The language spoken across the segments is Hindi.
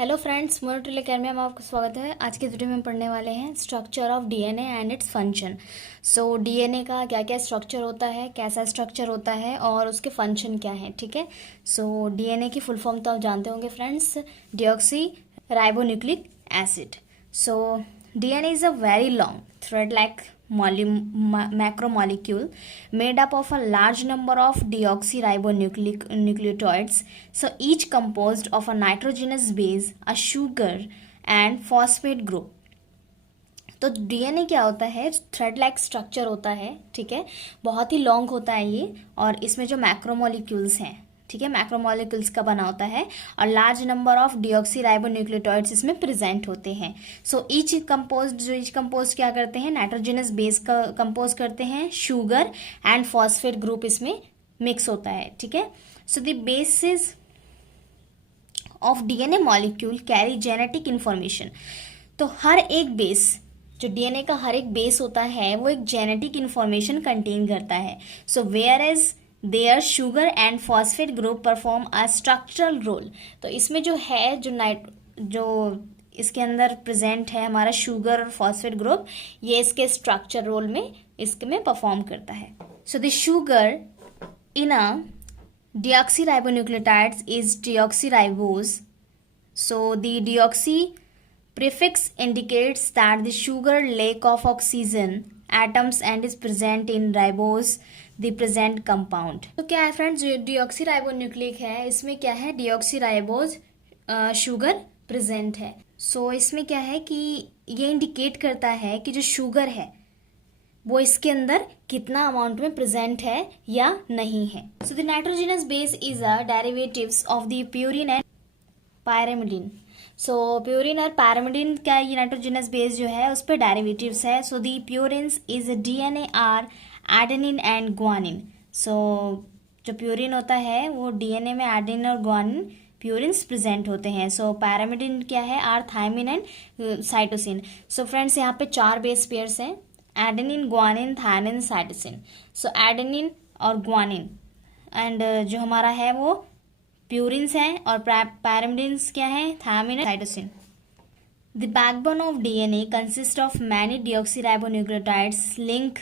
हेलो फ्रेंड्स, मोनोट्रिल अकेडमी में आपका स्वागत है। आज के वीडियो में हम पढ़ने वाले हैं structure of DNA and its function. So DNA का क्या क्या स्ट्रक्चर होता है, कैसा स्ट्रक्चर होता है और उसके फंक्शन क्या है। ठीक है, सो डीएनए की फुल फॉर्म तो आप जानते होंगे friends, deoxy ribonucleic acid. So DNA is a very long thread like macromolecule made up of a large number of deoxyribonucleotides, so each composed of a nitrogenous base, a sugar and phosphate group. तो डीएनए क्या होता है, थ्रेड लाइक स्ट्रक्चर होता है। ठीक है, बहुत ही लॉन्ग होता है ये, और इसमें जो मैक्रोमोलिक्यूल्स हैं, ठीक है, मैक्रोमोलिक्यूल्स का बना होता है, और लार्ज नंबर ऑफ डीऑक्सीराइबोन्यूक्लियोटाइड्स इसमें प्रेजेंट होते हैं। सो ईच कंपोज क्या करते हैं, नाइट्रोजनस बेस का कंपोज करते हैं, शुगर एंड फॉस्फेट ग्रुप इसमें मिक्स होता है। ठीक है, so the basis of DNA molecule carry genetic information. तो हर एक बेस, जो डीएनए का हर एक बेस होता है, वो एक जेनेटिक इंफॉर्मेशन कंटेन करता है। So whereas their sugar and phosphate group perform a structural role. तो इसमें जो है, जो इसके अंदर प्रेजेंट है हमारा शुगर और फॉस्फेट ग्रुप, ये इसके स्ट्रक्चर रोल में इसमें परफॉर्म करता है। So the sugar in a deoxyribonucleotides is deoxyribose. So the deoxy prefix indicates that the sugar lack of oxygen atoms and is present in ribose, the present compound. तो क्या है फ्रेंड्स, जो deoxyribonucleic है, इसमें क्या है, deoxyribose शुगर प्रेजेंट है। सो इसमें क्या है कि ये इंडिकेट करता है कि जो शुगर है वो इसके अंदर कितना अमाउंट में प्रेजेंट है या नहीं है। So the nitrogenous base is a derivatives of the purine and pyrimidine. So purine और पैरामिडिन का ये नाइट्रोजनस बेस जो है उस पर डेरिवेटिव्स है। So the purines is DNA are adenine and guanine. So जो प्यूरिन होता है वो डीएनए में एडेनिन और ग्वानिन प्यूरिन्स प्रेजेंट होते हैं। सो पैरामिडिन क्या है, are thymine and cytosine. So friends यहाँ पे 4 बेस पेयर्स हैं, adenine, guanine, thymine, cytosine. So adenine और ग्वानिन एंड जो हमारा है वो प्यूरिन्स हैं, और पैरामिडिन्स क्या है, thymine and cytosine. The backbone of DNA consist of many deoxyribonucleotides link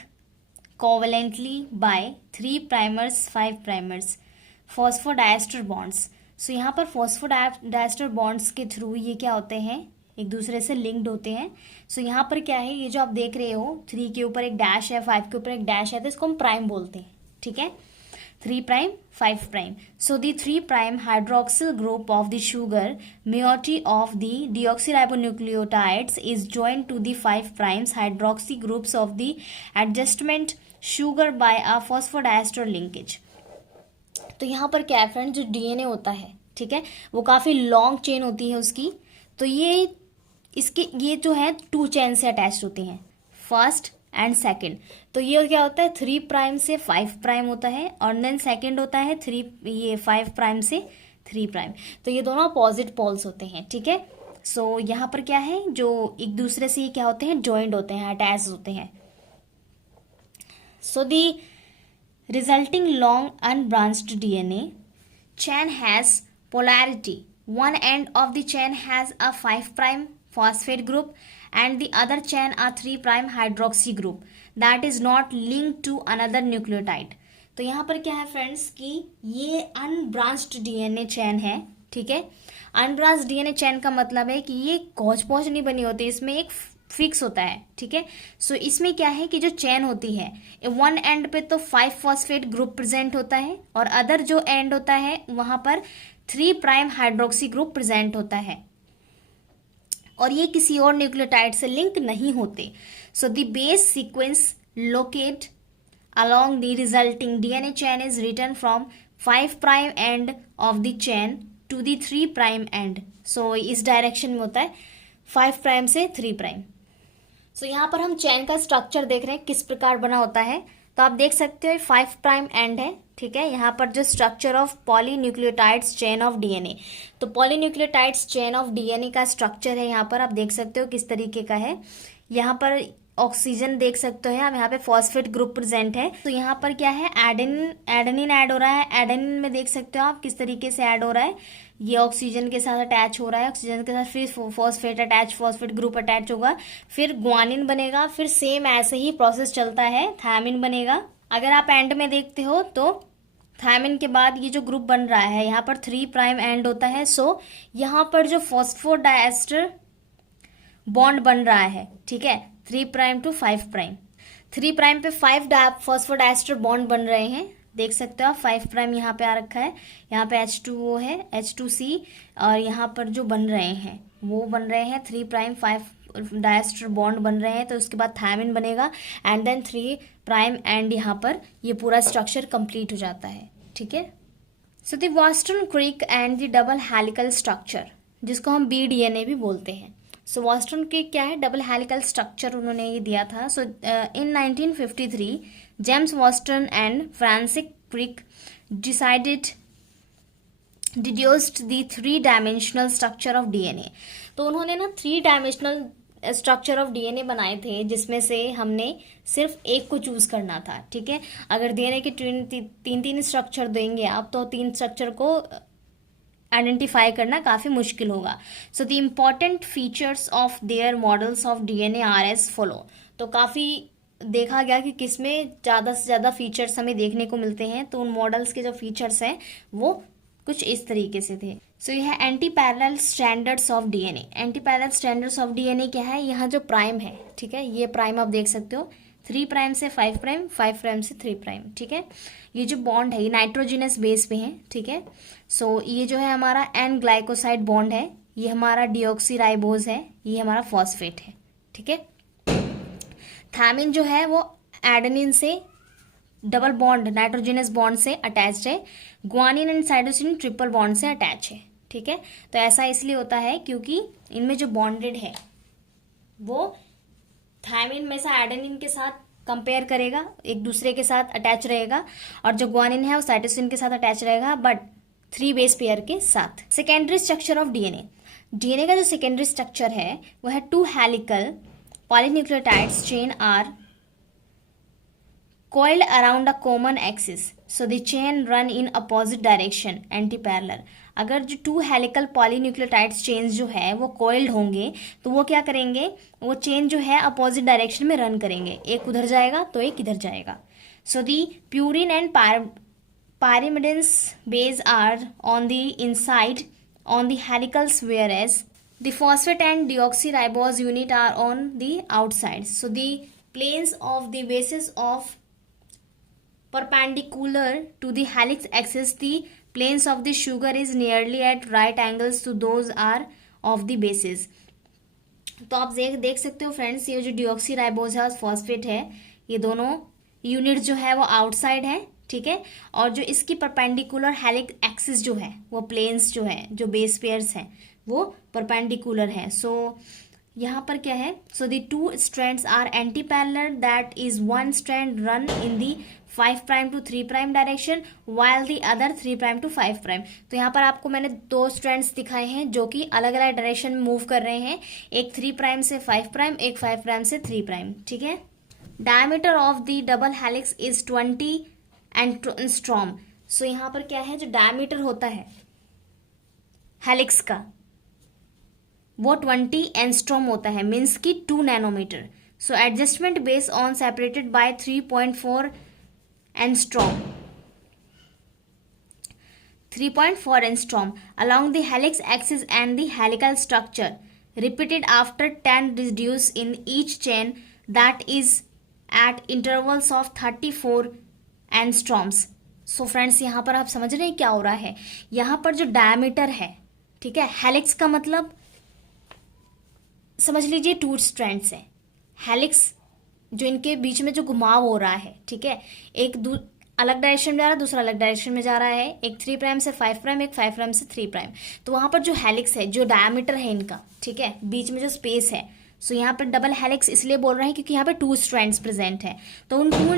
covalently by 3 primers 5 primers phosphodiester bonds. So यहाँ पर फॉस्फोडाइस्टर बॉन्ड्स के थ्रू ये क्या होते हैं, एक दूसरे से लिंक्ड होते हैं। सो यहाँ पर क्या है, ये जो आप देख रहे हो, 3 के ऊपर एक डैश है, 5 के ऊपर एक डैश है, तो इसको हम प्राइम बोलते हैं। ठीक है, 3 prime 5 prime. So the 3 prime hydroxyl group of the sugar moiety of the deoxyribonucleotides is joined to the 5 primes hydroxy groups of the adjustment sugar by a phosphodiester linkage. तो यहाँ पर क्या है फ्रेंड, जो डीएनए होता है, ठीक है, वो काफी लॉन्ग चेन होती है उसकी। तो ये जो है 2 चेन से अटैच्ड होती हैं, फर्स्ट एंड सेकंड। तो ये क्या होता है, 3 प्राइम से 5 प्राइम होता है, और देन सेकंड होता है 5 प्राइम से 3 प्राइम। तो ये दोनों अपोजिट पोल्स होते हैं। ठीक है, सो यहाँ पर क्या है, जो एक दूसरे से ये क्या होते हैं, जॉइंट होते हैं, अटैच होते हैं। सो दी resulting long unbranched DNA chain has polarity. One end of the chain has a 5 prime phosphate group and the other chain a 3 prime hydroxy group that is not linked to another nucleotide. तो यहाँ पर क्या है फ्रेंड्स कि ये अनब्रांच्ड डीएनए चेन है। ठीक है, अनब्रांच्ड डीएनए चेन का मतलब है कि ये कॉच पॉच नहीं बनी होती, इसमें एक फिक्स होता है। ठीक है, सो इसमें क्या है कि जो चेन होती है, वन एंड पे तो 5 फॉस्फेट ग्रुप प्रेजेंट होता है, और अदर जो एंड होता है वहां पर 3 प्राइम हाइड्रोक्सी ग्रुप प्रेजेंट होता है, और ये किसी और न्यूक्लियोटाइड से लिंक नहीं होते। So the base sequence locate along the resulting DNA chain is written from 5 prime end of the chain to the 3 prime end. So इस डायरेक्शन में होता है 5 प्राइम से 3 प्राइम। सो यहाँ पर हम चेन का स्ट्रक्चर देख रहे हैं किस प्रकार बना होता है। तो आप देख सकते हो 5 प्राइम एंड है। ठीक है, यहाँ पर जो structure of polynucleotides chain of DNA, तो पॉलीन्यूक्लियोटाइड्स चेन ऑफ डीएनए का स्ट्रक्चर है, यहाँ पर आप देख सकते हो किस तरीके का है। यहाँ पर ऑक्सीजन देख सकते हैं आप, यहाँ पे फॉस्फेट ग्रुप प्रेजेंट है। तो यहाँ पर क्या है, एडेनिन ऐड हो रहा है। एडेनिन में देख सकते हो आप किस तरीके से ऐड हो रहा है, ये ऑक्सीजन के साथ अटैच हो रहा है, ऑक्सीजन के साथ फिर phosphate attach, phosphate group attach होगा, फिर ग्वानिन बनेगा, फिर सेम ऐसे ही प्रोसेस चलता है, थायमिन बनेगा। अगर आप एंड में देखते हो तो थायमिन के बाद ये जो ग्रुप बन रहा है यहाँ पर 3 प्राइम एंड होता है। सो यहाँ पर जो फॉस्फोडाइएस्टर बॉन्ड बन रहा है, ठीक है, 3 प्राइम टू 5 प्राइम, 3 प्राइम पे 5 फॉस्फोडाइएस्टर बॉन्ड बन रहे हैं, देख सकते हो आप। 5 प्राइम यहाँ पे आ रखा है, यहाँ पे H2O है, H2C, और यहाँ पर जो बन रहे हैं वो बन रहे हैं 3 प्राइम 5 डायस्टर बॉन्ड बन रहे हैं। तो उसके बाद थायमिन बनेगा एंड देन 3 प्राइम एंड यहाँ पर ये पूरा स्ट्रक्चर कंप्लीट हो जाता है, ठीक है। So the Watson Crick and the double helical structure, जिसको हम BDNA भी बोलते हैं। सो वॉस्टर्न क्रीक क्या है, डबल हेलिकल स्ट्रक्चर उन्होंने ये दिया था। So in 1953 James Watson and Francis Crick deduced the 3 dimensional structure of DNA। तो उन्होंने ना 3 डायमेंशनल स्ट्रक्चर ऑफ DNA बनाए थे, जिसमें से हमने सिर्फ एक को चूज करना था, ठीक है। अगर DNA के 3 स्ट्रक्चर देंगे आप तो 3 स्ट्रक्चर को आइडेंटिफाई करना काफ़ी मुश्किल होगा। So the important features of their models of DNA are as follow. तो काफ़ी देखा गया कि किसमें ज़्यादा से ज़्यादा फीचर्स हमें देखने को मिलते हैं। तो उन मॉडल्स के जो फीचर्स हैं वो कुछ इस तरीके से थे। सो यह है anti parallel standards of DNA। Anti parallel standards of DNA क्या है, यहाँ जो प्राइम है, ठीक है, ये प्राइम आप देख सकते हो, 3 प्राइम से 5 प्राइम, 5 प्राइम से 3 प्राइम, ठीक है। ये जो बॉन्ड है ये नाइट्रोजिनस बेस पे है, ठीक है। सो ये जो है हमारा N ग्लाइकोसाइड बॉन्ड है, ये हमारा डिऑक्सीराइबोज है, ये हमारा फॉस्फेट है, ठीक है। थायमिन जो है वो एडेनिन से डबल बॉन्ड नाइट्रोजिनस बॉन्ड से अटैच्ड है, guanine and cytosine triple bond से अटैच है, ठीक है। तो ऐसा इसलिए होता है क्योंकि इनमें जो बॉन्डेड है वो थायमिन में से एडेनिन के साथ कंपेयर करेगा, एक दूसरे के साथ अटैच रहेगा, और जो ग्वानिन है वो साइटोसिन के साथ अटैच रहेगा, बट 3 बेस पेयर के साथ। सेकेंडरी स्ट्रक्चर ऑफ DNA का जो सेकेंडरी स्ट्रक्चर है वो है 2 helical polynucleotides chain are coiled around a common axis, so the chain run in opposite direction, anti-parallel। अगर जो 2 हेलिकल पॉलीन्यूक्लियोटाइड्स चेन्स जो है वो कोइल्ड होंगे तो वो क्या करेंगे, वो चेन जो है अपोजिट डायरेक्शन में रन करेंगे, एक उधर जाएगा तो एक इधर जाएगा। So the purine and pyrimidines base are on the inside on the helicals, whereas the phosphate and deoxyribose unit are on the outside. So the planes of the bases of perpendicular to the helix axis, the planes of the sugar is nearly at right angles to those are of the bases। तो आप देख सकते हो फ्रेंड्स, ये जो डिऑक्सीराइबोज है और फॉस्फेट है, ये दोनों यूनिट जो है वो आउटसाइड है, ठीक है। और जो इसकी परपेंडिकुलर हेलिक्स एक्सिस जो है वो प्लेन्स जो है, जो बेस पेयर्स हैं वो परपेंडिकुलर है। सो यहाँ पर क्या है, so the 2 strands are antiparallel, that is 1 strand run in the 5 prime to 3 prime direction while the other 3 prime to 5 prime. तो यहाँ पर आपको मैंने 2 strands दिखाए हैं जो कि अलग अलग डायरेक्शन में मूव कर रहे हैं, एक 3 प्राइम से 5 प्राइम, एक 5 प्राइम से 3 प्राइम, ठीक है। Diameter of the double helix is 20 angstrom. So यहाँ पर क्या है, जो डायमीटर होता है हेलिक्स का वो 20 एंगस्ट्रॉम होता है, मीन्स की 2 nanometre. So adjustment base on separated by 3.4 angstrom, 3.4 angstrom along the helix axis and the helical structure, repeated after 10 residues in each chain, that is at intervals of 34 angstroms. So friends यहाँ पर आप समझ रहे हैं क्या हो रहा है, यहाँ पर जो डायमीटर है, ठीक है, हेलिक्स का मतलब समझ लीजिए 2 strands है, हेलिक्स जो इनके बीच में जो घुमाव हो रहा है, ठीक है, एक अलग डायरेक्शन में जा रहा है, दूसरा अलग डायरेक्शन में जा रहा है, एक 3 प्राइम से 5 प्राइम, एक 5 प्राइम से 3 प्राइम। तो वहाँ पर जो हेलिक्स है, जो डायमीटर है इनका, ठीक है, बीच में जो स्पेस है, सो यहाँ पर डबल हेलिक्स इसलिए बोल रहे हैं क्योंकि यहाँ पर 2 strands प्रेजेंट है। तो उन 2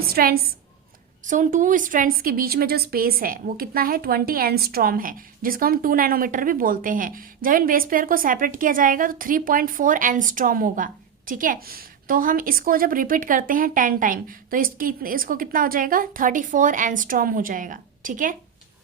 strands के बीच में जो स्पेस है वो कितना है, 20 एंगस्ट्रॉम है, जिसको हम 2 नैनोमीटर भी बोलते हैं। जब इन बेस पेयर को सेपरेट किया जाएगा तो 3.4 एंगस्ट्रॉम होगा, ठीक है। तो हम इसको जब रिपीट करते हैं 10 टाइम तो इसको कितना हो जाएगा, 34 एंगस्ट्रॉम हो जाएगा, ठीक है।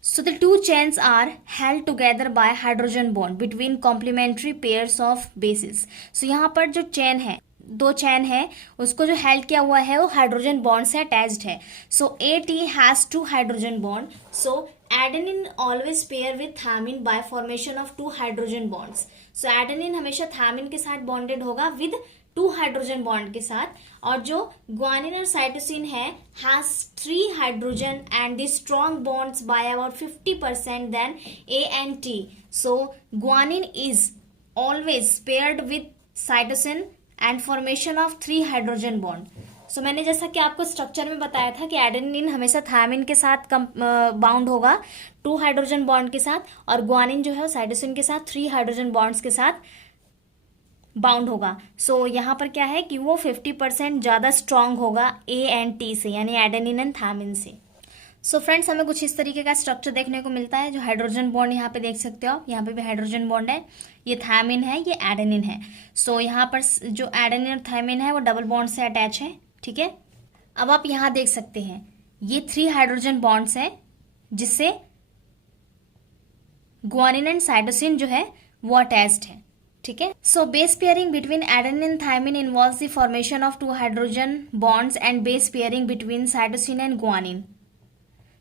So the two chains are held together by hydrogen bond between complementary pairs of bases. So यहाँ पर जो चेन है, दो चेन है, उसको जो हेल्ड किया हुआ है वो हाइड्रोजन बॉन्ड से अटैच्ड है। So AT has two hydrogen bond, so adenine always pair with thymine by formation of two hydrogen bonds. So adenine हमेशा थायमिन के साथ बॉन्डेड होगा विद टू हाइड्रोजन बॉन्ड के साथ, और जो ग्वानिन और साइटोसिन है has 3 hydrogen and the strong bonds by about 50% than A and T. So guanine is always paired with cytosine and formation of 3 hydrogen bond. So मैंने जैसा कि आपको स्ट्रक्चर में बताया था कि एडेनिन हमेशा थायमिन के साथ बाउंड होगा 2 हाइड्रोजन बॉन्ड के साथ, और ग्वानिन जो है साइटोसिन के साथ 3 हाइड्रोजन बॉन्ड्स के साथ बाउंड होगा। सो यहाँ पर क्या है कि वो 50% ज़्यादा स्ट्रांग होगा A and T से, यानी एडेनिन एंड थायमिन से। सो फ्रेंड्स, हमें कुछ इस तरीके का स्ट्रक्चर देखने को मिलता है। जो हाइड्रोजन बॉन्ड यहाँ पे देख सकते हो आप, यहाँ पे भी हाइड्रोजन बॉन्ड है, ये थायमिन है, ये एडेनिन है। सो यहाँ पर जो एडेनिन और थायमिन है वो डबल बॉन्ड से अटैच है, ठीक है। अब आप यहाँ देख सकते हैं ये 3 हाइड्रोजन बॉन्ड्स हैं जिससे ग्वानिन एंड साइटोसिन जो है वो अटैच्ड है, ठीक है। So base pairing between adenine and thiamine involves the formation of 2 hydrogen bonds and base pairing between cytosine and guanine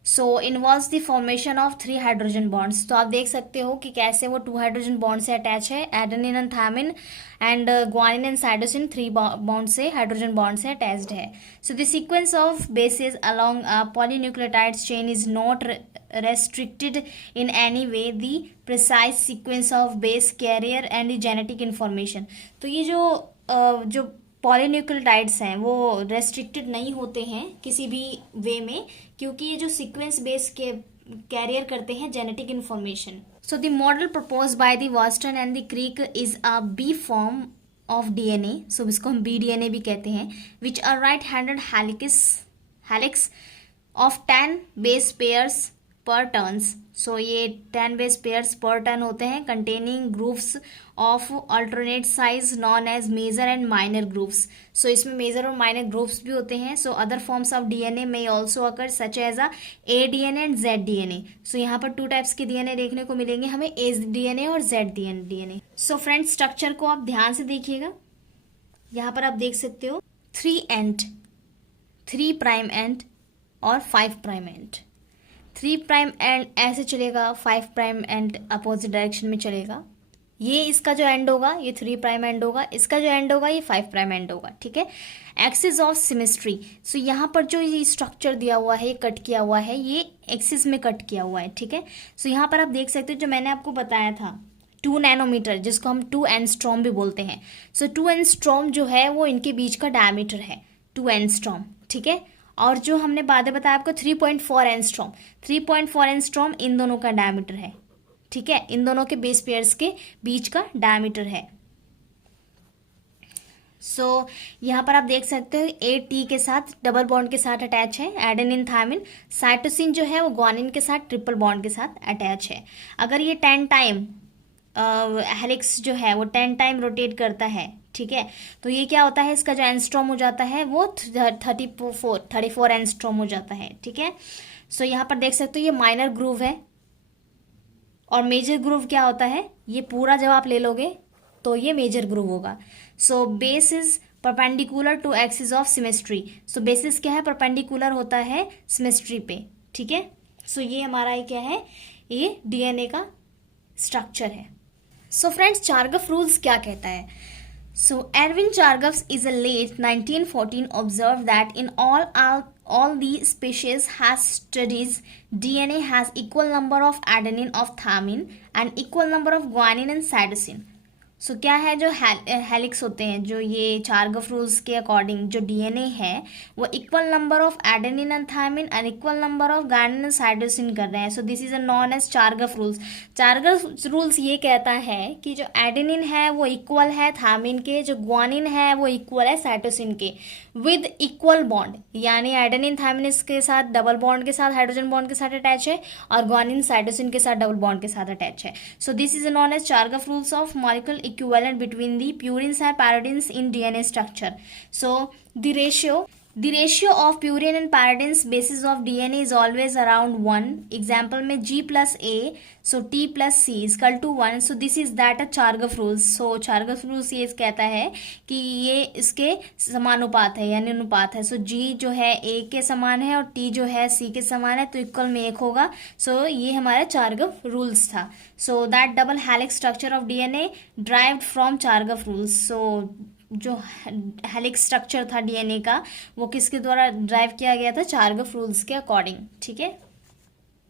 so involves the formation of 3 hydrogen bonds. तो आप देख सकते हो कि कैसे वो 2 हाइड्रोजन बॉन्ड से अटैच है, adenine and thymine, and guanine and cytosine 3 bond से, हाइड्रोजन बॉन्ड से अटैच्ड है। So the sequence of bases along a polynucleotide chain is not restricted in any way the precise sequence of base carrier and the genetic information। तो ये जो पॉलीन्यूक्लियोटाइड्स हैं वो रेस्ट्रिक्टेड नहीं होते हैं किसी भी वे में, क्योंकि ये जो सीक्वेंस बेस के कैरियर करते हैं genetic information. So the model propose by the वास्टन and the Crick is a B form of DNA, so इसको हम BDNA भी कहते हैं, which are right handed helix of 10 base pairs per turns. So ये 10 बेस पेयर्स पर टर्न होते हैं, containing groups of alternate size known as major and minor groups. So इसमें मेजर और माइनर ग्रुप्स भी होते हैं। So other forms of DNA में also occur such as ADNA and ZDNA। So यहाँ पर 2 टाइप्स के DNA देखने को मिलेंगे हमें, ADNA और ZDNA। सो फ्रेंड्स, स्ट्रक्चर को आप ध्यान से देखिएगा। यहाँ पर आप देख सकते हो 3 एंड, 3 प्राइम एंड और 5 प्राइम एंड। 3 प्राइम एंड ऐसे चलेगा, 5 प्राइम एंड अपोजिट डायरेक्शन में चलेगा। ये इसका जो एंड होगा ये 3 प्राइम एंड होगा, इसका जो एंड होगा ये 5 प्राइम एंड होगा, ठीक है। एक्सिस ऑफ सिमेट्री, सो यहाँ पर जो ये स्ट्रक्चर दिया हुआ है, ये कट किया हुआ है, ये एक्सिस में कट किया हुआ है, ठीक है। सो यहाँ पर आप देख सकते हो जो मैंने आपको बताया था 2 नैनोमीटर, जिसको हम 2 एंगस्ट्रॉम भी बोलते हैं। सो 2 एंगस्ट्रॉम जो है वो इनके बीच का डायमीटर है, 2 एंगस्ट्रॉम, ठीक है। और जो हमने बाद में बताया आपको 3.4 एंगस्ट्रॉम, 3.4 एंगस्ट्रॉम इन दोनों का डायमीटर है, ठीक है। इन दोनों के बेस पेयर्स के बीच का डायमीटर है। सो यहाँ पर आप देख सकते हो AT के साथ डबल बॉन्ड के साथ अटैच है एडेनिन थायमिन। साइटोसिन जो है वो ग्वानिन के साथ ट्रिपल बॉन्ड के साथ अटैच है। अगर ये 10 टाइम हेलिक्स जो है वो 10 टाइम रोटेट करता है, ठीक है, तो ये क्या होता है, इसका जो एंगस्ट्रॉम हो जाता है वो 34 एंगस्ट्रॉम हो जाता है, ठीक है। सो यहाँ पर देख सकते हो ये माइनर ग्रूव है, और मेजर ग्रूव क्या होता है, ये पूरा जब आप ले लोगे तो ये मेजर ग्रूव होगा। So base is perpendicular to axis of symmetry. So bases क्या है, परपेंडिकुलर होता है सिमेट्री पे, ठीक है। सो ये हमारा ये क्या है, ये DNA का स्ट्रक्चर है। सो फ्रेंड्स, चार्गफ रूल्स क्या कहता है। So Erwin Chargaff is a late 1914 observed that in all the species has studies DNA has equal number of adenine of thymine and equal number of guanine and cytosine। सो क्या है, जो हेलिक्स होते हैं, जो ये चार्गफ रूल्स के अकॉर्डिंग जो DNA है वो equal number of adenine and thymine and equal number of guanine and cytosine कर रहे हैं। So this is a known as Chargaff rules. Chargaff rules ये कहता है कि जो एडेनिन है वो इक्वल है थायमिन के, जो ग्वानिन है वो इक्वल है साइटोसिन के विद इक्वल बॉन्ड, यानी एडेनिन थायमिन के साथ डबल बॉन्ड के साथ हाइड्रोजन बॉन्ड के साथ अटैच है, और ग्वानिन साइटोसिन के साथ डबल बॉन्ड के साथ अटैच है। So this is a known as Chargaff rules of molecular equivalent between the purines and pyridines in DNA structure. So the ratio of purine and pyridines basis of DNA is always around 1. Example में G plus A, so T plus C is equal to 1. So this is that a Chargaff rules. So Chargaff rules ये कहता है कि ये इसके समानुपात है यानी अनुपात है. So G जो है A के समान है और T जो है C के समान है, तो इक्वल में 1 होगा. So ये हमारा Chargaff rules था. So that double helix structure of DNA derived from Chargaff rules. So जो हेलिक्स स्ट्रक्चर था डीएनए का वो किसके द्वारा ड्राइव किया गया था? चार्गफ रूल्स के अकॉर्डिंग. ठीक है.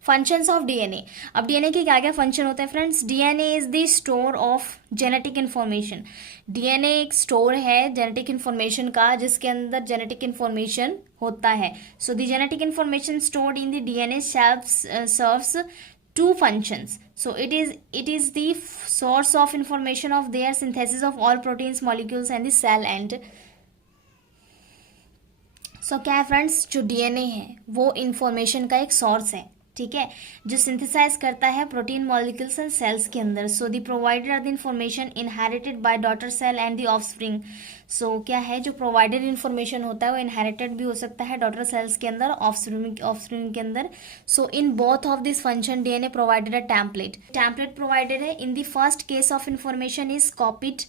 Functions of DNA. अब डीएनए के क्या क्या फंक्शन होते हैं friends? DNA is the store of genetic information. DNA एक स्टोर है जेनेटिक इन्फॉर्मेशन का जिसके अंदर जेनेटिक इन्फॉर्मेशन होता है. So the genetic information stored in the DNA serves two functions. So it is the source of information of their synthesis of all proteins, molecules and the cell end. So क्या है फ्रेंड्स? जो डीएनए है वो इंफॉर्मेशन का एक सोर्स है. ठीक है, जो सिंथेसाइज करता है प्रोटीन मॉलिक्यूल्स एंड सेल्स के अंदर. So the provided are the information inherited by daughter cell and the offspring. So क्या है? जो प्रोवाइडेड इन्फॉर्मेशन होता है वो इनहेरिटेड भी हो सकता है डॉटर सेल्स के अंदर, ऑफस्प्रिंग के अंदर. So in both of this function DNA provided a template provided है. In the first case of information is copied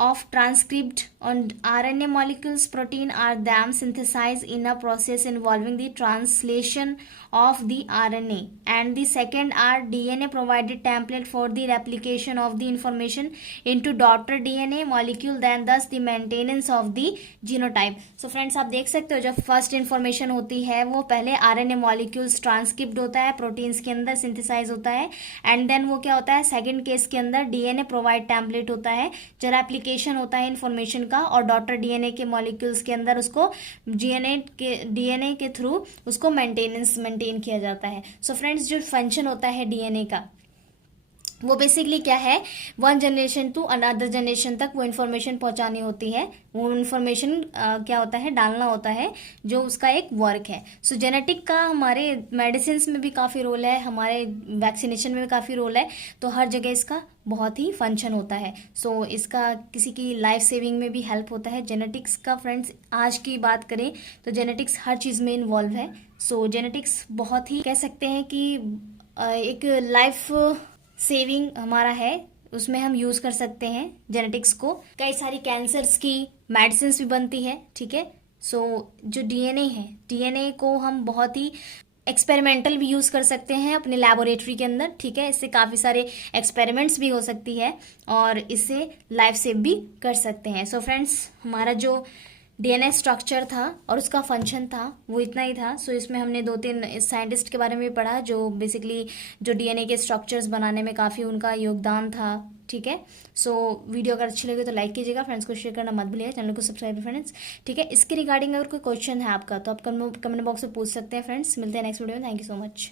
of transcribed on RNA molecules. Protein are them synthesized in a process involving the translation of the RNA, and the second are DNA provided template for the replication of the information into daughter DNA molecule, then thus the maintenance of the genotype. So friends आप देख सकते हो जब फर्स्ट इन्फॉर्मेशन होती है वो पहले RNA molecules ट्रांसक्रिप्ट होता है, प्रोटीन्स के अंदर सिंथेसाइज होता है, एंड देन वो क्या होता है? सेकेंड केस के अंदर DNA प्रोवाइड टेम्पलेट होता है जो रेप्लिकेशन होता है इन्फॉर्मेशन का, और डॉटर डीएनए के मॉलिक्यूल्स के अंदर उसको डीएनए के थ्रू उसको मेंटेन किया जाता है. सो फ्रेंड्स जो फंक्शन होता है डीएनए का वो बेसिकली क्या है? One generation to another generation तक वो इन्फॉर्मेशन पहुंचानी होती है. वो इन्फॉर्मेशन क्या होता है? डालना होता है, जो उसका एक वर्क है. सो जेनेटिक का हमारे मेडिसिन में भी काफ़ी रोल है, हमारे वैक्सीनेशन में भी काफ़ी रोल है. तो हर जगह इसका बहुत ही फंक्शन होता है. सो इसका किसी की लाइफ सेविंग में भी हेल्प होता है. जेनेटिक्स का फ्रेंड्स आज की बात करें तो जेनेटिक्स हर चीज़ में इन्वॉल्व है. सो जेनेटिक्स बहुत ही कह सकते हैं कि एक लाइफ सेविंग हमारा है, उसमें हम यूज़ कर सकते हैं जेनेटिक्स को. कई सारी कैंसर्स की मेडिसिन भी बनती है. ठीक है. सो जो डीएनए है, डीएनए को हम बहुत ही एक्सपेरिमेंटल भी यूज़ कर सकते हैं अपने लैबोरेटरी के अंदर. ठीक है. इससे काफ़ी सारे एक्सपेरिमेंट्स भी हो सकती है और इससे लाइफ सेव भी कर सकते हैं. सो फ्रेंड्स हमारा जो डीएनए स्ट्रक्चर था और उसका फंक्शन था वो इतना ही था. सो इसमें हमने 2-3 साइंटिस्ट के बारे में भी पढ़ा जो बेसिकली जो डीएनए के स्ट्रक्चर्स बनाने में काफ़ी उनका योगदान था. ठीक है. सो वीडियो अगर अच्छी लगे तो लाइक कीजिएगा, फ्रेंड्स को शेयर करना मत भूलिएगा, चैनल को सब्सक्राइब फ्रेंड्स. ठीक है. इसके रिगार्डिंग अगर कोई क्वेश्चन है आपका तो आप कमेंट बॉक्स में पूछ सकते हैं फ्रेंड्स. मिलते हैं नेक्स्ट वीडियो में. Thank you so much.